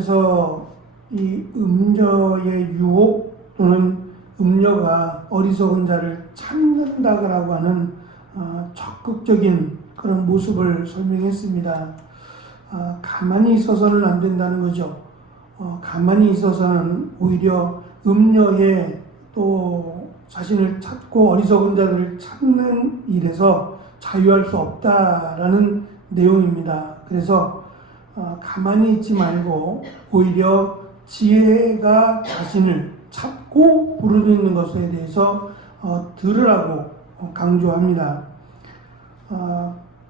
그래서 이 음녀의 유혹 또는 음녀가 어리석은 자를 찾는다라고 하는 적극적인 그런 모습을 설명했습니다. 가만히 있어서는 안 된다는 거죠. 가만히 있어서는 오히려 음녀의 또 자신을 찾고 어리석은 자들을 찾는 일에서 자유할 수 없다라는 내용입니다. 그래서 가만히 있지 말고 오히려 지혜가 자신을 찾고 부르짖는 것에 대해서 들으라고 강조합니다.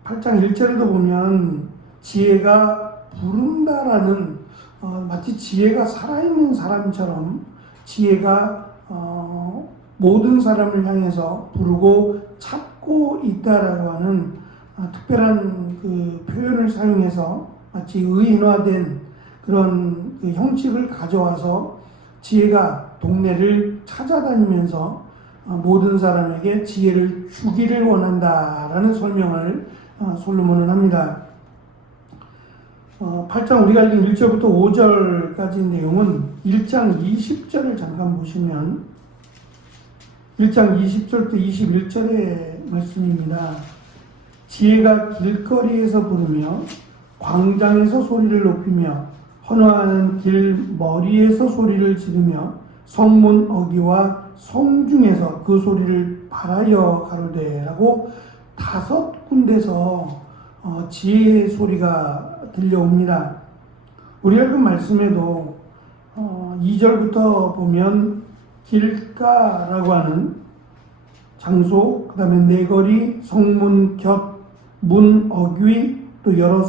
8장 1절에도 보면 지혜가 부른다라는 마치 지혜가 살아있는 사람처럼 지혜가 모든 사람을 향해서 부르고 찾고 있다라고 하는 특별한 그 표현을 사용해서 마치 의인화된 그런 그 형식을 가져와서 지혜가 동네를 찾아다니면서 모든 사람에게 지혜를 주기를 원한다라는 설명을 솔로몬은 합니다. 8장 우리가 읽은 1절부터 5절까지 내용은 1장 20절을 잠깐 보시면 1장 20절부터 21절의 말씀입니다. 지혜가 길거리에서 부르며 광장에서 소리를 높이며 헌화하는 길 머리에서 소리를 지르며 성문 어귀와 성중에서 그 소리를 발하여 가로되라고 5군데서 지혜의 소리가 들려옵니다. 우리가 그 말씀에도 2절부터 보면 길가라고 하는 장소, 그 다음에 내거리, 성문 곁, 문 어귀, 또 여러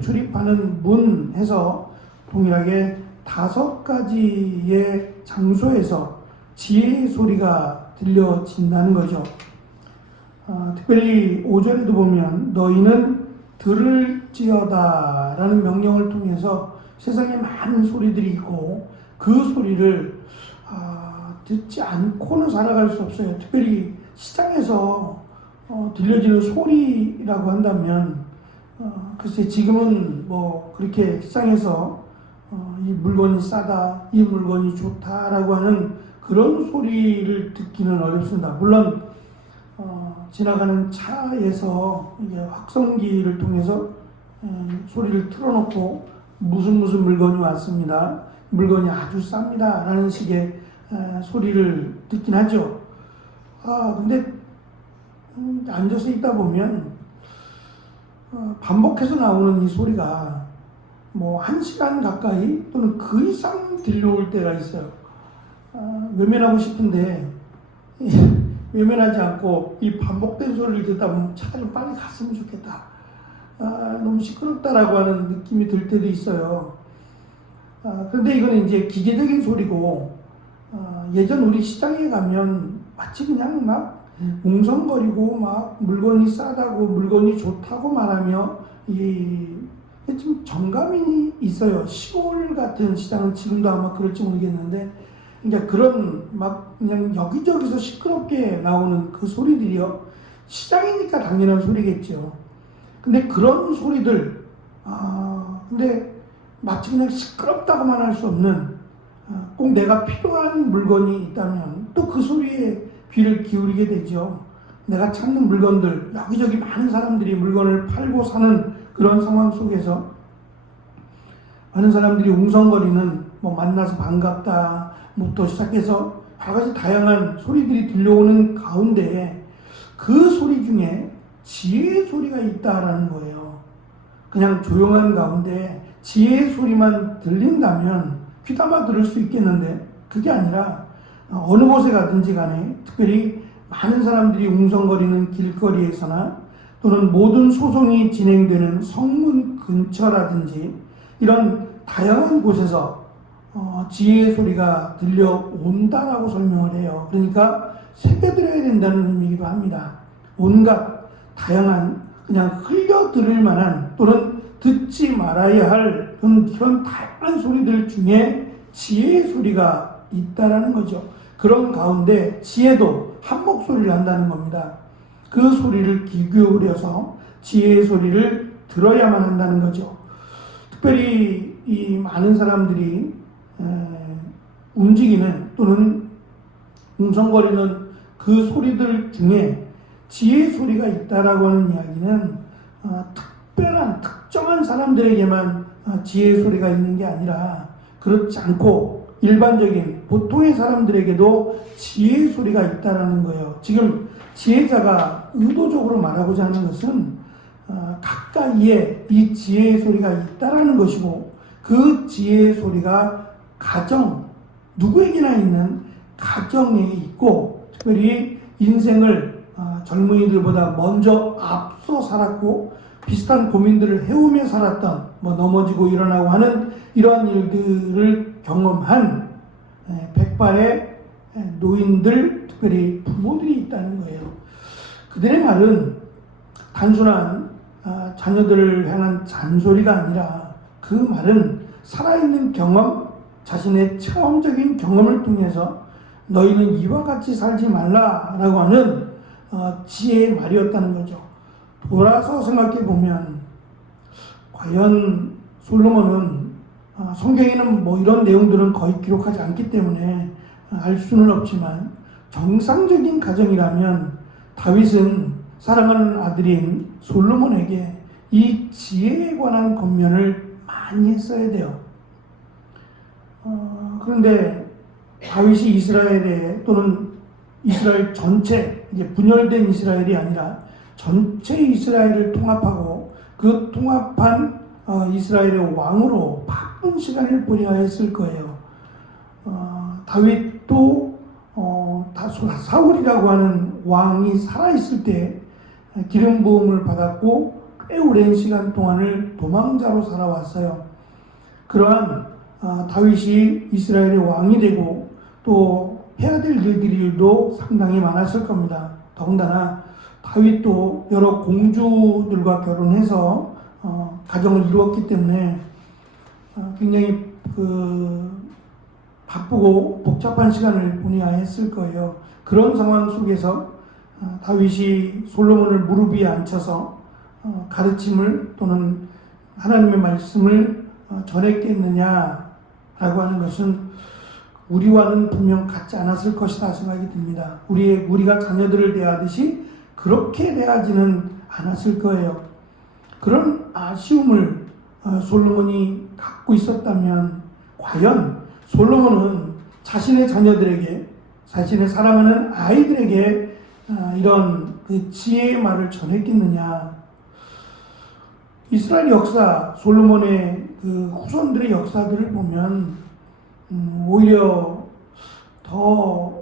출입하는 문 해서 동일하게 5가지의 장소에서 지혜의 소리가 들려진다는 거죠. 특별히 5절에도 보면 너희는 들을지어다 라는 명령을 통해서 세상에 많은 소리들이 있고 그 소리를 듣지 않고는 살아갈 수 없어요. 특별히 시장에서 들려지는 소리라고 한다면 글쎄 지금은 뭐 그렇게 시장에서 이 물건이 싸다, 이 물건이 좋다라고 하는 그런 소리를 듣기는 어렵습니다. 물론 지나가는 차에서 이제 확성기를 통해서 소리를 틀어놓고 무슨 물건이 왔습니다. 물건이 아주 쌉니다. 라는 식의 소리를 듣긴 하죠. 근데 앉아서 있다 보면 반복해서 나오는 이 소리가 뭐 1시간 가까이 또는 그 이상 들려올 때가 있어요. 외면하고 싶은데 외면하지 않고 이 반복된 소리를 듣다 보면 차가 좀 빨리 갔으면 좋겠다. 너무 시끄럽다라고 하는 느낌이 들 때도 있어요. 그런데 이거는 이제 기계적인 소리고 예전 우리 시장에 가면 마치 그냥 막 웅성거리고 막 물건이 싸다고 물건이 좋다고 말하며 좀 정감이 있어요. 시골 같은 시장은 지금도 아마 그럴지 모르겠는데 그러니까 그런 막 그냥 여기저기서 시끄럽게 나오는 그 소리들이요. 시장이니까 당연한 소리겠죠. 근데 그런 소리들 근데 마치 그냥 시끄럽다고만 할 수 없는 꼭 내가 필요한 물건이 있다면 또 그 소리에 귀를 기울이게 되죠. 내가 찾는 물건들, 여기저기 많은 사람들이 물건을 팔고 사는 그런 상황 속에서 많은 사람들이 웅성거리는 뭐 만나서 반갑다 부터 시작해서 여러 가지 다양한 소리들이 들려오는 가운데 그 소리 중에 지혜의 소리가 있다라는 거예요. 그냥 조용한 가운데 지혜의 소리만 들린다면 귀담아 들을 수 있겠는데 그게 아니라 어느 곳에 가든지 간에 특별히 많은 사람들이 웅성거리는 길거리에서나 또는 모든 소송이 진행되는 성문 근처라든지 이런 다양한 곳에서 지혜의 소리가 들려온다라고 설명을 해요. 그러니까 새겨들어야 된다는 의미이기도 합니다. 온갖 다양한 그냥 흘려 들을 만한 또는 듣지 말아야 할 그런 다양한 소리들 중에 지혜의 소리가 있다라는 거죠. 그런 가운데 지혜도 한 목소리를 한다는 겁니다. 그 소리를 귀 기울여서 지혜의 소리를 들어야만 한다는 거죠. 특별히 이 많은 사람들이 움직이는 또는 웅성거리는 그 소리들 중에 지혜의 소리가 있다라고 하는 이야기는 특별한 특정한 사람들에게만 지혜의 소리가 있는 게 아니라 그렇지 않고 일반적인 보통의 사람들에게도 지혜의 소리가 있다라는 거예요. 지금 지혜자가 의도적으로 말하고자 하는 것은 가까이에 이 지혜의 소리가 있다라는 것이고 그 지혜의 소리가 누구에게나 있는 가정에 있고 특별히 인생을 젊은이들보다 먼저 앞서 살았고 비슷한 고민들을 해오며 살았던 넘어지고 일어나고 하는 이러한 일들을 경험한 백발의 노인들 특별히 부모들이 있다는 거예요. 그들의 말은 단순한 자녀들을 향한 잔소리가 아니라 그 말은 살아있는 경험, 자신의 체험적인 경험을 통해서 너희는 이와 같이 살지 말라라고 하는 지혜의 말이었다는 거죠. 돌아서 생각해 보면 과연 솔로몬은 성경에는 이런 내용들은 거의 기록하지 않기 때문에 알 수는 없지만 정상적인 가정이라면 다윗은 사랑하는 아들인 솔로몬에게 이 지혜에 관한 권면을 많이 했어야 돼요. 그런데 다윗이 이스라엘에 또는 이스라엘 전체 이제 분열된 이스라엘이 아니라 전체 이스라엘을 통합하고 그 통합한 이스라엘의 왕으로 바쁜 시간을 보내야 했을 거예요. 다윗도 사울이라고 하는 왕이 살아있을 때 기름 부음을 받았고 꽤 오랜 시간 동안을 도망자로 살아왔어요. 그러한 다윗이 이스라엘의 왕이 되고 또 해야 될 일들도 상당히 많았을 겁니다. 더군다나 다윗도 여러 공주들과 결혼해서 가정을 이루었기 때문에 굉장히 바쁘고 복잡한 시간을 보내야 했을 거예요. 그런 상황 속에서 다윗이 솔로몬을 무릎 위에 앉혀서 가르침을 또는 하나님의 말씀을 전했겠느냐라고 하는 것은 우리와는 분명 같지 않았을 것이다 생각이 듭니다. 우리가 자녀들을 대하듯이 그렇게 대하지는 않았을 거예요. 그런 아쉬움을 솔로몬이 갖고 있었다면 과연 솔로몬은 자신의 자녀들에게 자신의 사랑하는 아이들에게 이런 그 지혜의 말을 전했겠느냐. 이스라엘 역사, 솔로몬의 그 후손들의 역사들을 보면 오히려 더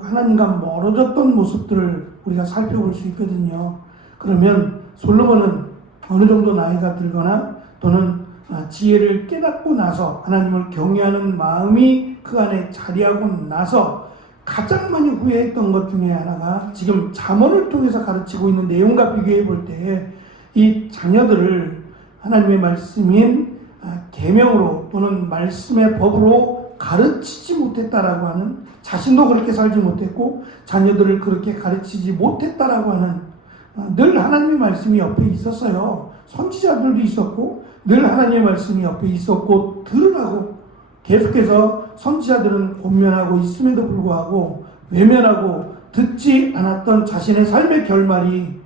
하나님과 멀어졌던 모습들을 우리가 살펴볼 수 있거든요. 그러면 솔로몬은 어느 정도 나이가 들거나 또는 지혜를 깨닫고 나서 하나님을 경외하는 마음이 그 안에 자리하고 나서 가장 많이 후회했던 것 중에 하나가 지금 잠언을 통해서 가르치고 있는 내용과 비교해 볼 때 이 자녀들을 하나님의 말씀인 계명으로 또는 말씀의 법으로 가르치지 못했다라고 하는, 자신도 그렇게 살지 못했고 자녀들을 그렇게 가르치지 못했다라고 하는, 늘 하나님의 말씀이 옆에 있었어요. 선지자들도 있었고 늘 하나님의 말씀이 옆에 있었고 들으라고 계속해서 선지자들은 권면하고 있음에도 불구하고 외면하고 듣지 않았던 자신의 삶의 결말이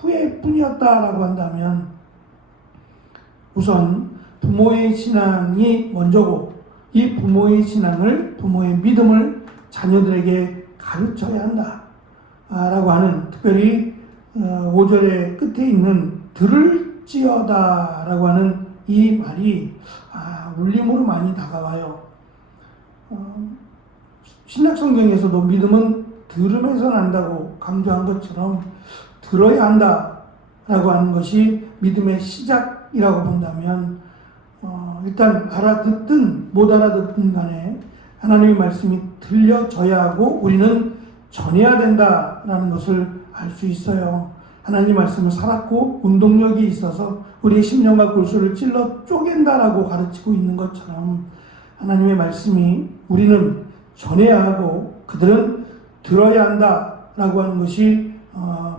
후회뿐이었다라고 한다면 우선 부모의 신앙이 먼저고 이 부모의 신앙을, 부모의 믿음을 자녀들에게 가르쳐야 한다 라고 하는, 특별히 5절의 끝에 있는 들을지어다 라고 하는 이 말이 울림으로 많이 다가와요. 신약성경에서도 믿음은 들음에서 난다고 강조한 것처럼 들어야 한다라고 하는 것이 믿음의 시작이라고 본다면 일단 알아듣든 못 알아듣든 간에 하나님의 말씀이 들려져야 하고 우리는 전해야 된다라는 것을 알 수 있어요. 하나님의 말씀을 살았고 운동력이 있어서 우리의 심령과 골수를 찔러 쪼갠다라고 가르치고 있는 것처럼 하나님의 말씀이 우리는 전해야 하고 그들은 들어야 한다라고 하는 것이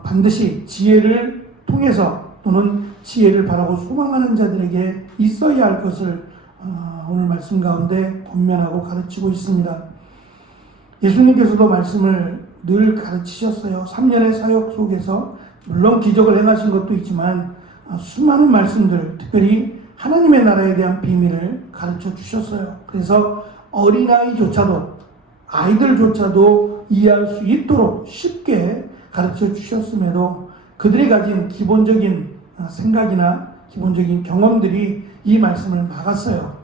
반드시 지혜를 통해서 또는 지혜를 바라고 소망하는 자들에게 있어야 할 것을 오늘 말씀 가운데 권면하고 가르치고 있습니다. 예수님께서도 말씀을 늘 가르치셨어요. 3년의 사역 속에서 물론 기적을 행하신 것도 있지만 수많은 말씀들, 특별히 하나님의 나라에 대한 비밀을 가르쳐 주셨어요. 그래서 어린아이조차도, 아이들조차도 이해할 수 있도록 쉽게 가르쳐 주셨음에도 그들이 가진 기본적인 생각이나 기본적인 경험들이 이 말씀을 막았어요.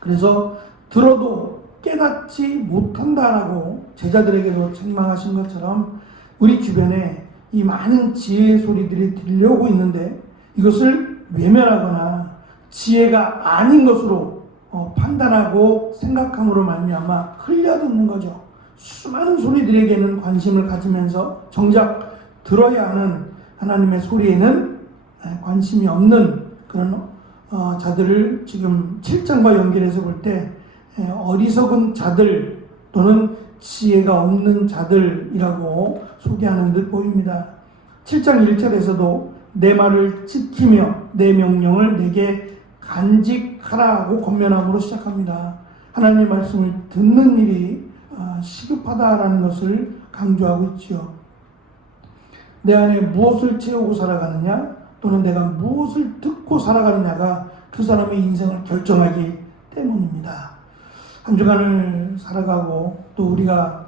그래서 들어도 깨닫지 못한다라고 제자들에게도 책망하신 것처럼 우리 주변에 이 많은 지혜의 소리들이 들려오고 있는데 이것을 외면하거나 지혜가 아닌 것으로 판단하고 생각함으로 말미암아 흘려듣는 거죠. 수많은 소리들에게는 관심을 가지면서 정작 들어야 하는 하나님의 소리에는 관심이 없는 그런 자들을 지금 7장과 연결해서 볼 때 어리석은 자들 또는 지혜가 없는 자들이라고 소개하는 듯 보입니다. 7장 1절에서도 내 말을 지키며 내 명령을 내게 간직하라고 권면함으로 시작합니다. 하나님의 말씀을 듣는 일이 시급하다라는 것을 강조하고 있지요. 내 안에 무엇을 채우고 살아가느냐 또는 내가 무엇을 듣고 살아가느냐가 그 사람의 인생을 결정하기 때문입니다. 한 주간을 살아가고 또 우리가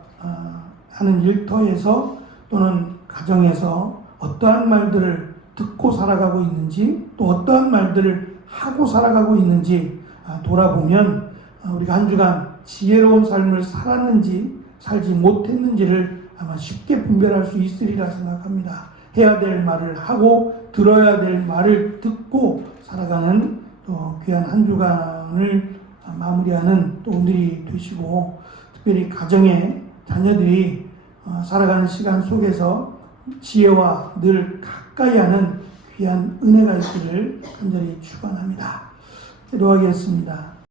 하는 일터에서 또는 가정에서 어떠한 말들을 듣고 살아가고 있는지 또 어떠한 말들을 하고 살아가고 있는지 돌아보면 우리가 한 주간 지혜로운 삶을 살았는지 살지 못했는지를 아마 쉽게 분별할 수 있으리라 생각합니다. 해야 될 말을 하고 들어야 될 말을 듣고 살아가는 또 귀한 한 주간을 마무리하는 또 오늘이 되시고 특별히 가정의 자녀들이 살아가는 시간 속에서 지혜와 늘 가까이 하는 귀한 은혜가 있기를 간절히 축원합니다. 기도하겠습니다.